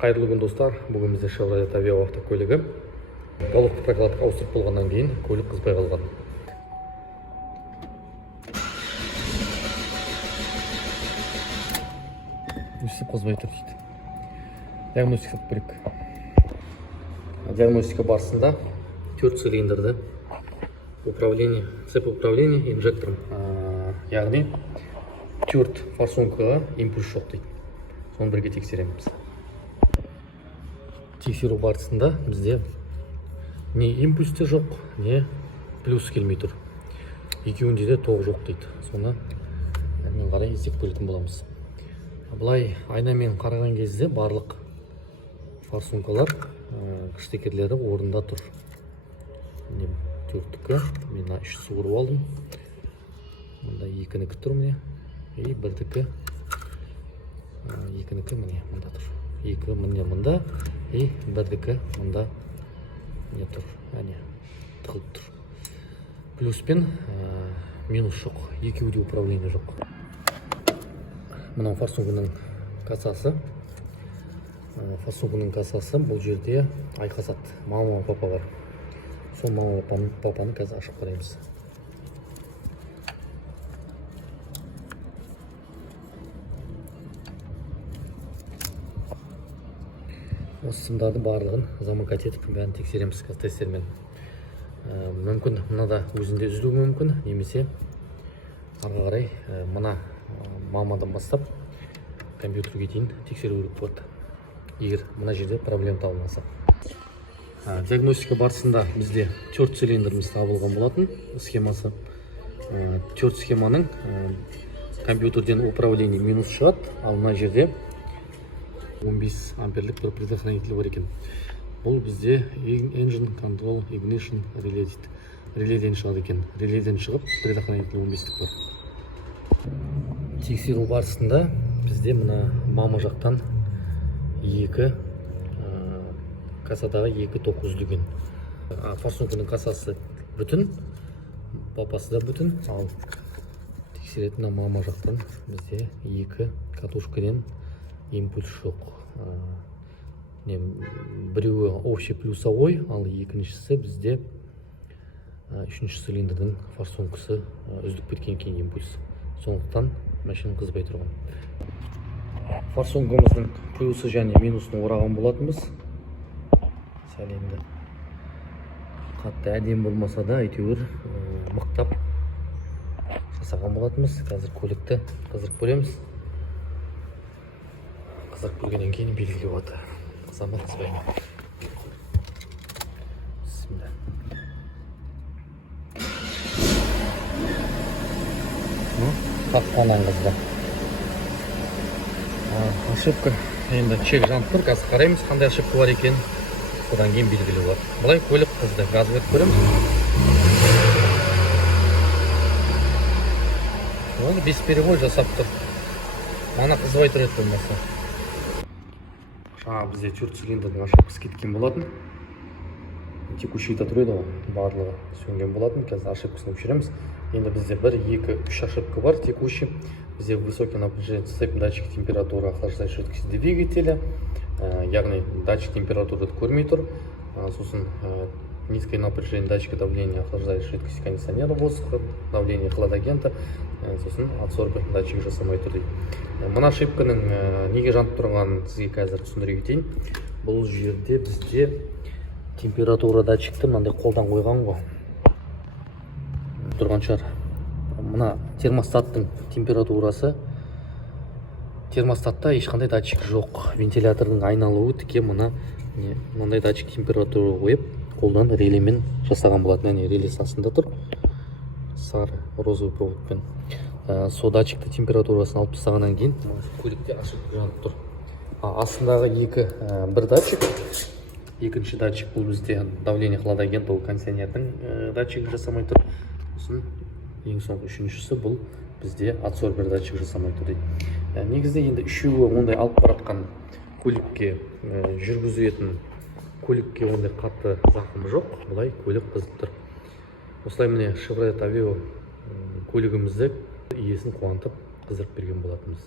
Қайырлы күн достар, бүгін бізде Chevrolet Aveo автокөлігі. Головка прокладка ауыстырып болғаннан кейін көлік қызбай қалған. Өсіп қозбай тұр дейді. Диагностика керек. Диагностика барысында 4 цилиндрді управление, цепь управления инжектором, яғни 4 форсункаға импульс жоқ дейді. Соны бірге тексереміз. Тексеру барысында бізде не импульс те жоқ, не плюс келмей тұр. Екеуінде де тоқ жоқ дейді. Соны мен қарай есеп көретін боламыз. Бұлай айнамен қараған кезде барлық форсункалар, штекерлері орында тұр. Міне төрттікі, мен 3 суырып алдым. Мұнда 2-нікі тұр міне. И бірдікі, 2-нікі міне мұнда тұр. 2 міне мұнда, и бірдікі мұнда не тұр. Әне тығылып тұр. Плюс пен минус жоқ. Екеуде управление жоқ. Мынау форсунканың кассасы. Форсунканың кассасы бұл жерде айқасады. Мама папа бар. Сол мама папаны қазір ашып қараймыз. Осы сымдарды барлығын замокат етіп бәрін тексереміз тестермен. Мүмкін мынада өзінде үзілуі мүмкін, немесе арға қарай мына мамадан бастап компьютерге дейін тексеру керек болады, егер мына жерде проблема табылмаса. Диагностика барысында бізде 4 цилиндріміз табылған болатын схемасы. 4 схеманың компьютерден управление минус шығады, ал мына жерде 15 амперлік бір предохранитель бар екен. Бұл бізде engine control ignition relay дейді. Релейден шығады екен. Релейден шығып предохранитель 15-тік бар. Тексеру барысында бізде мына мама жақтан кассадағы 2 тоқ үзілген. Форсунканың кассасы бүтін, папасы да бүтін, ал тексеретін мама жақтан бізде 2 катушкадан импульс жоқ. Біреуі общий плюсовой, ал екіншісі бізде 3-ші цилиндрдің форсункасы үздік кеткен кейін импульс. Сондықтан машина қызбай тұрған. Форсункамыздың плюсы және минусын ораған болатынбыз. Сәл енді қатты әдем болмаса да, әйтеуір мықтап жасаған болатынбыз. Қазір көлікті қыздырып көреміз. Қыздырып көргеннен кейін белгілі болады. Қызамын қызбаймын. Бисмилля. Қақпанан қызды. Ошибка енді чек жанып тұр. Қазір қараймыз, қандай ошибка бар екен. Содан кейін белгілі болады. Бұлай көлік қызды. Газ беріп көреміз. Оны бесперебой жасап тұр. Мана қызбай тұр еді болмаса. Бізде 4 цилиндрдің ошибкасы кеткен болатын. Текущийда тұр еді, барлығы сөнген болатын. Қазір ошибкасын өшіреміз. Енді бізде 1, 2, 3 ошибка бар текущий. Бізде высокий напряжение цепь, датчик температуры, охлаждающей жидкости двигателя. Яғни датчик температуры көрмей тұр. Сосын низкое напряжение датчика давления, охлаждающей жидкости кондиционера воздуха, давление хладагента. Сосын отсорбы датчик жасамай тұр дейді. Мына ошибканың неге жанып тұрғанын сізге қазір түсіндіре кетейін. Бұл жерде бізде температура датчикті мынандай қолдан қойған ғой. Тұрған шығар. Мына термостаттың температурасы, термостатта ешқандай датчик жоқ. Вентилятордың айналуы тіке мынандай датчик температура қойып, қолдан релемен жасаған болатын. Яғни реле астында тұр. Сары розовый проводпен. Со датчикті температурасын алып тастағаннан кейін көлікте ошибка жанып тұр. Астындағы бір датчик, екінші датчик бұл бізде давление хладагента, ол кондиционердің датчигі жасамай тұр. Сосын ең соңғы үшіншісі бұл бізде отсорбер датчик жасамай тұр дейді. Негізде енді үшеуі ондай алып баратқан көлікке жүргізетін көлікке ондай қатты зақымы жоқ. Бұлай көлік қызып тұр. Осылай міне Chevrolet Aveo көлігімізді иесін қуантып қыздырып берген болатынбыз.